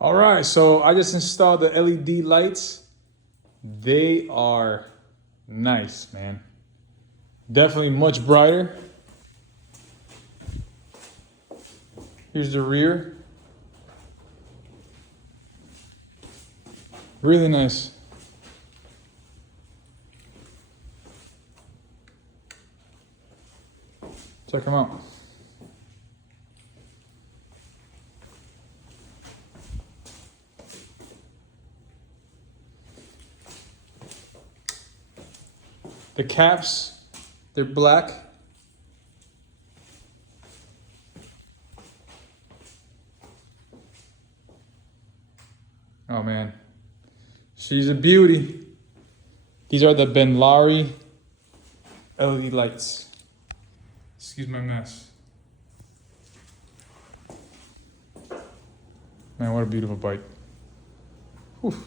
All right, so I just installed the LED lights. They are nice, man. Definitely much brighter. Here's the rear. Really nice. Check them out. The caps, they're black. Oh man, she's a beauty. These are the Benlari LED lights. Excuse my mess. Man, what a beautiful bike. Whew.